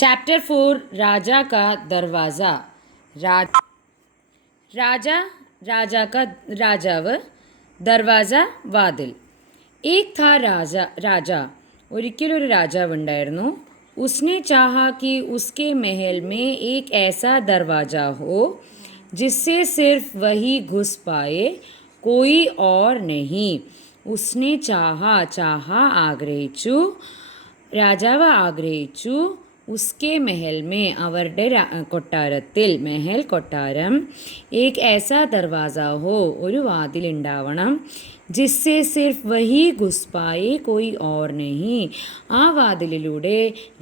Chapter 4 राजा का दरवाज़ा। राजा राजा का രാജാവ് ദർവാസ വാതിൽ. एक था राजा ഒരിക്കലൊരു രാജാവുണ്ടായിരുന്നു. उसने चाहा कि उसके महल में एक ऐसा दरवाज़ा हो जिससे सिर्फ वही घुस पाए, कोई और नहीं. उसने चाहा ആഗ്രഹിച്ചു, രാജാവ് ആഗ്രഹിച്ചു, उसके महल में അവരുടെ കൊട്ടാരത്തിൽ, മെഹൽ കൊട്ടാരം, एक ऐसा दरवाज़ा हो ഒരു വാതിലുണ്ടാവണം, ജിസ്സെ സിർഫ് വഹി ഘുസ് പായേ കോയി ഓർ നഹി, ആ വാതിലിലൂടെ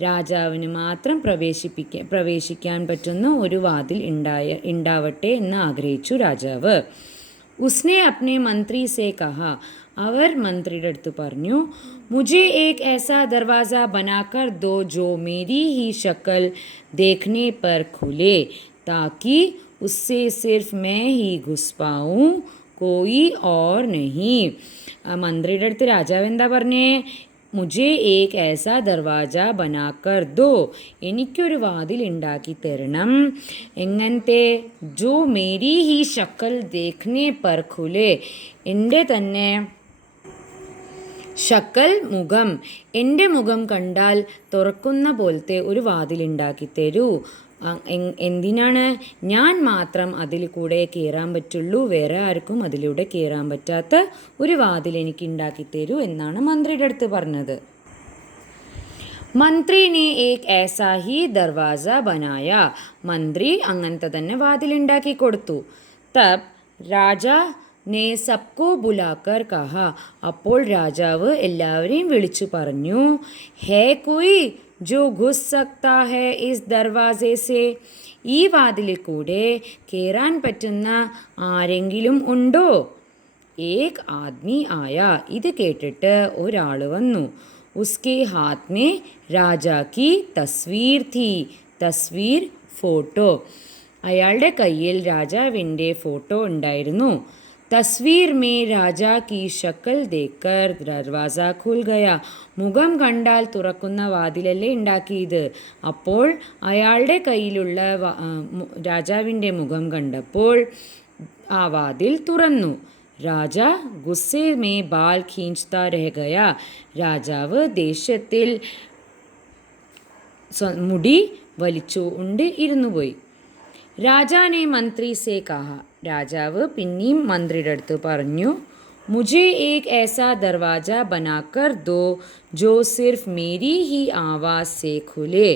രാജാവിന് മാത്രം പ്രവേശിക്കാൻ പറ്റുന്ന ഒരു വാതിൽ ഉണ്ടാവട്ടെ എന്ന് ആഗ്രഹിച്ചു രാജാവ്. उसने अपने मंत्री से कहा, അവർ മന്ത്രിയുടെ അടുത്ത് പറഞ്ഞു, मुझे एक ऐसा दरवाज़ा बनाकर दो जो मेरी ही शक्ल देखने पर खुले, ताकि उससे सिर्फ मैं ही घुस पाऊँ, कोई और नहीं. മന്ത്രിയുടെ അടുത്ത് രാജാവ് എന്താ പറഞ്ഞേ? മുജെ ഏക് ऐसा ദർവാജ ബനാക്കർ ദോ, എനിക്കൊരു വാതിൽ ഉണ്ടാക്കി തരണം. എങ്ങനത്തെ? ജോ മേരി ഹി ശക്കൽ ദേഖ്നെ പർ ഖുലെ, എൻ്റെ തന്നെ ഷക്കൽ മുഖം, എൻ്റെ മുഖം കണ്ടാൽ തുറക്കുന്ന പോലത്തെ ഒരു വാതിലുണ്ടാക്കി തരൂ. എന്തിനാണ്? ഞാൻ മാത്രം അതിൽ കൂടെ കയറാൻ പറ്റുള്ളൂ, വേറെ ആർക്കും അതിലൂടെ കയറാൻ പറ്റാത്ത ഒരു വാതിൽ എനിക്ക് ഉണ്ടാക്കി തരൂ എന്നാണ് മന്ത്രിയുടെ അടുത്ത് പറഞ്ഞത്. മന്ത്രിനെ ഏക് ऐसा ही दरवाज़ा ബനായ, മന്ത്രി അങ്ങനത്തെ തന്നെ വാതിലുണ്ടാക്കി കൊടുത്തു. തബ് രാജാ ने सबको बुलाकर कहा, അപ്പോൾ രാജാവ് എല്ലാവരെയും വിളിച്ചു പറഞ്ഞു, है कोई जो घुस सकता है इस दरवाजे से, ഈ വാതിലിൽ കൂടെ കയറാൻ പറ്റുന്ന ആരെങ്കിലും ഉണ്ടോ? ഏക് ആദ്മി ആയ, ഇത് കേട്ടിട്ട് ഒരാൾ വന്നു. ഉസ്കെ ഹാത്ത് മേ രാജാ കി തസ്വീർ थी, തസ്വീർ ഫോട്ടോ, അയാളുടെ കയ്യിൽ രാജാവിൻ്റെ ഫോട്ടോ ഉണ്ടായിരുന്നു. തസ്വീർ മേ രാജാ കി ഷക്കൽ ദേക്കർ ദർവാസ ഖുൽ ഗയ, മുഖം കണ്ടാൽ തുറക്കുന്ന വാതിലല്ലേ ഉണ്ടാക്കിയത്. അപ്പോൾ അയാളുടെ കയ്യിലുള്ള രാജാവിൻ്റെ മുഖം കണ്ടപ്പോൾ ആ വാതിൽ തുറന്നു. രാജ ഗുസ്സെ മേ ബാൽ ഖീഞ്ച്താ രഹ ഗയ, രാജാവ് ദേഷ്യത്തിൽ മുടി വലിച്ചുകൊണ്ട് ഇരുന്നുപോയി. രാജാനെ മന്ത്രി സേ കഹ, രാജാവ് പിന്നെയും മന്ത്രിയുടെ അടുത്ത് പറഞ്ഞു, മുझे एक ऐसा दरवाज़ा बनाकर दो जो सिर्फ मेरी ही आवाज़ से खुले,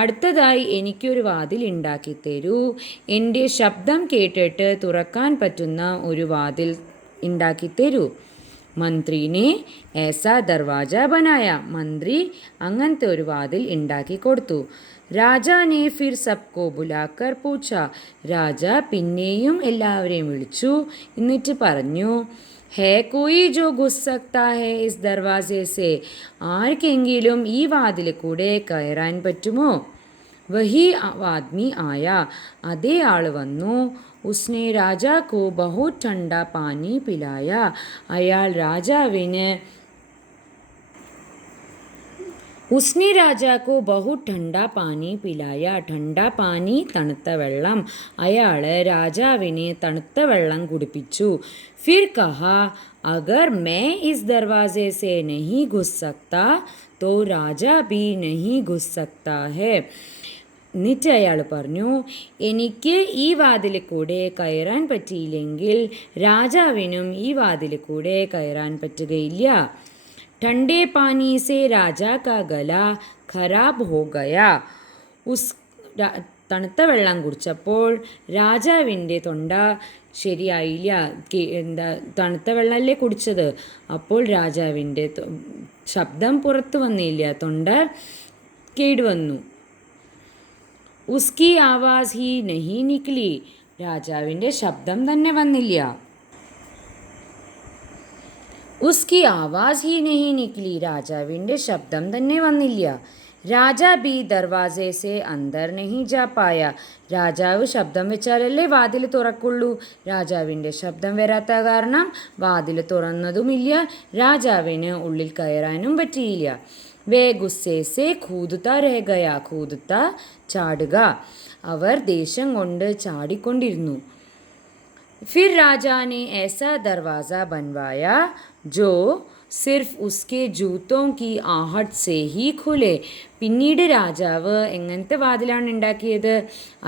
അടുത്തതായി എനിക്കൊരു വാതിൽ ഉണ്ടാക്കി തരൂ, എൻ്റെ ശബ്ദം കേട്ടിട്ട് തുറക്കാൻ പറ്റുന്ന ഒരു വാതിൽ ഉണ്ടാക്കി തരൂ. മന്ത്രിനെ ऐसा दरवाज़ा ബനായ, മന്ത്രി അങ്ങനത്തെ ഒരു വാതിൽ ഉണ്ടാക്കി കൊടുത്തു. രാജാനെ ഫിർ സബ്കോ ബുലാക്കർ പൂച്ച, രാജ പിന്നെയും എല്ലാവരെയും വിളിച്ചു, എന്നിട്ട് പറഞ്ഞു, ഹേ കോയി ജോ ഘുസ് സക്താ ഹേ ഇസ് ദർവാസെ സെ, ആർക്കെങ്കിലും ഈ വാതിൽ കൂടെ കയറാൻ പറ്റുമോ? വഹി ആദ്മി ആയ, അതേ ആൾ വന്നു. ഉസ്നെ രാജാ കോ ബഹുത് ഠണ്ഡ പാനി പിലായ, അയാൾ രാജാവിന് ഉസ്നെ രാജാക്കോ ബഹുത് ഠണ്ഡ പാനി പിലായ, ഠണ്ഡ പാനി തണുത്ത വെള്ളം, അയാൾ രാജാവിനെ തണുത്ത വെള്ളം കുടിപ്പിച്ചു. ഫിർ കഹാ, അഗർ മേ ഇസ് ദർവാസെ സെ നഹി ഘുസ് സക്താ തോ രാജാ ഭി നഹി ഘുസ് സക്താ ഹെ, എന്നിട്ട് അയാൾ പറഞ്ഞു, എനിക്ക് ഈ വാതിൽ കൂടെ കയറാൻ പറ്റിയില്ലെങ്കിൽ രാജാവിനും ഈ വാതിൽ കൂടെ കയറാൻ പറ്റുകയില്ല. ठंडे पानी से राजा का गला खराब हो गया, തണുത്ത വെള്ളം കുടിച്ചപ്പോൾ രാജാവിൻ്റെ തൊണ്ട ശരിയായില്ല. എന്താ, തണുത്ത വെള്ളമല്ലേ കുടിച്ചത്, അപ്പോൾ രാജാവിൻ്റെ ശബ്ദം പുറത്തു വന്നില്ല, തൊണ്ട കേടുവന്നു. ഉസ്കി ആവാസ് ഹി നഹി നിക്ലി, രാജാവിൻ്റെ ശബ്ദം തന്നെ വന്നില്ല. ഉസ്കി ആവാസ് ഹി നഹി നിക്ലി, രാജാവിൻ്റെ ശബ്ദം തന്നെ വന്നില്ല. രാജാ ബി ദർവാസെ സെ അന്തർ നഹി ജാ പായ, രാജാവ് ശബ്ദം വെച്ചാലല്ലേ വാതിൽ തുറക്കുള്ളൂ, രാജാവിൻ്റെ ശബ്ദം വരാത്ത കാരണം വാതിൽ തുറന്നതുമില്ല, രാജാവിന് ഉള്ളിൽ കയറാനും പറ്റിയില്ല. വേ ഗുസ്സേ സേ കൂതുത്ത രഹ ഗയാ. കൂതുത്ത ചാടുക. അവർ ദേഷ്യം കൊണ്ട് ചാടിക്കൊണ്ടിരുന്നു. फिर राजा ने ऐसा दरवाज़ा बनवाया जो സിർഫ് ഉസ്കെ ജൂത്തോം കി ആഹട്ട് സേ ഹി ഖുലെ. പിന്നീട് രാജാവ് എങ്ങനത്തെ വാതിലാണ് ഉണ്ടാക്കിയത്?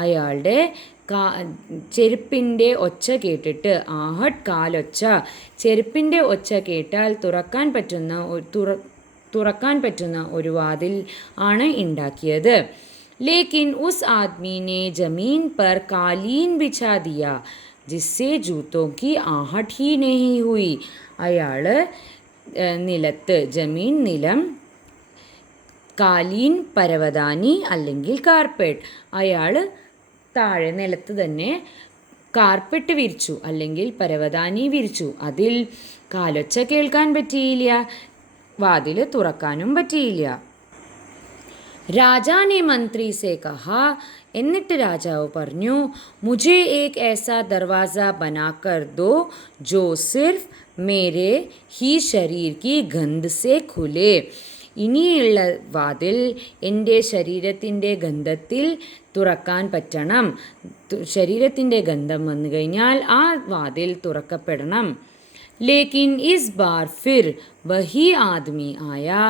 അയാളുടെ ചെരുപ്പിൻ്റെ ഒച്ച കേട്ടിട്ട്, ആഹട്ട് കാലൊച്ച, ചെരുപ്പിൻ്റെ ഒച്ച കേട്ടാൽ തുറക്കാൻ പറ്റുന്ന ഒരു വാതിൽ ആണ് ഉണ്ടാക്കിയത്. ലേക്കിൻ ഉസ് ആദ്മി നെ ജമീൻ പർ കാലീൻ ബിഛാ ദിയ ജിസ്സേ ജൂത്തോ കി ആഹട്ട് ഹി നഹി ഹുയി. അയാൾ നിലത്ത്, ജമീൻ നിലം, കാലീൻ പരവതാനി അല്ലെങ്കിൽ കാർപ്പറ്റ്, അയാൾ താഴെ നിലത്ത് തന്നെ കാർപ്പറ്റ് വിരിച്ചു അല്ലെങ്കിൽ പരവതാനി വിരിച്ചു. അതിൽ കാലൊച്ച കേൾക്കാൻ പറ്റിയില്ല, വാതിൽ തുറക്കാനും പറ്റിയില്ല. രാജാ നെ മന്ത്രി സേ കഹാ. എന്നിട്ട് രാജാവ് പറഞ്ഞു, മുझे एक ऐसा दरवाज़ा बनाकर दो जो सिर्फ मेरे ही शरीर की गंध से खुले. ഇനിയുള്ള വാതിൽ എൻ്റെ ശരീരത്തിൻ്റെ ഗന്ധത്തിൽ തുറക്കാൻ പറ്റണം. ശരീരത്തിൻ്റെ ഗന്ധം വന്നു കഴിഞ്ഞാൽ ആ വാതിൽ തുറക്കപ്പെടണം. लेकिन इस बार फिर वही आदमी आया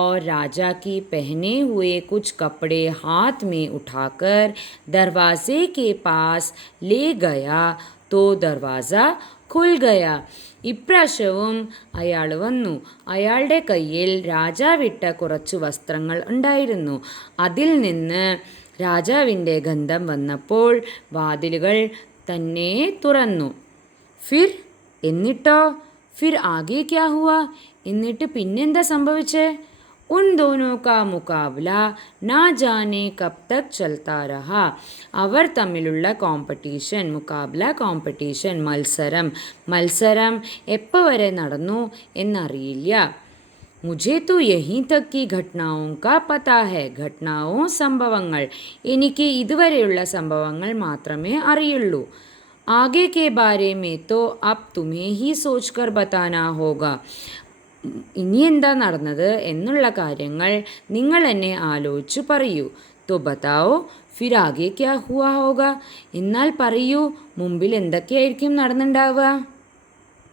और राजा की पहने हुए कुछ कपड़े हाथ में उठाकर दरवाजे के पास ले गया तो दरवाज़ा खुल गया. ഇപ്രാവശ്യവും അയാൾ വന്നു. അയാളുടെ കയ്യിൽ രാജാവിട്ട കുറച്ചു വസ്ത്രങ്ങൾ ഉണ്ടായിരുന്നു. അതിൽ നിന്ന് രാജാവിൻ്റെ ഗന്ധം വന്നപ്പോൾ വാതിലുകൾ തന്നെ തുറന്നു. ഫിർ എന്നിട്ടോ? ഫിർ ആകെ ക്യാ ഹുവ? എന്നിട്ട് പിന്നെന്താ സംഭവിച്ചേ? ഉൻ ദോനോ കാ മുക്കാബല നാ ജാനെ കബ് തക് ചൽത്താ രഹാ. അവർ തമ്മിലുള്ള കോമ്പറ്റീഷൻ, മുക്കാബല കോമ്പറ്റീഷൻ, മത്സരം എപ്പോൾ വരെ നടന്നു എന്നറിയില്ല. മുझे तो यहीं तक की घटनाओं का पता है. ഘട്ടനാവോ സംഭവങ്ങൾ, എനിക്ക് ഇതുവരെയുള്ള സംഭവങ്ങൾ മാത്രമേ അറിയുള്ളൂ. आगे के बारे में तो अब तुम्हें ही सोचकर बताना होगा. ഇനി എന്താ നടന്നത് എന്നുള്ള കാര്യങ്ങൾ നിങ്ങൾ എന്നെ ആലോചിച്ച് പറയൂ. तो बताओ फिर आगे क्या हुआ होगा. എന്നാൽ പറയൂ, മുമ്പിൽ എന്തൊക്കെയായിരിക്കും നടന്നുണ്ടാവുക?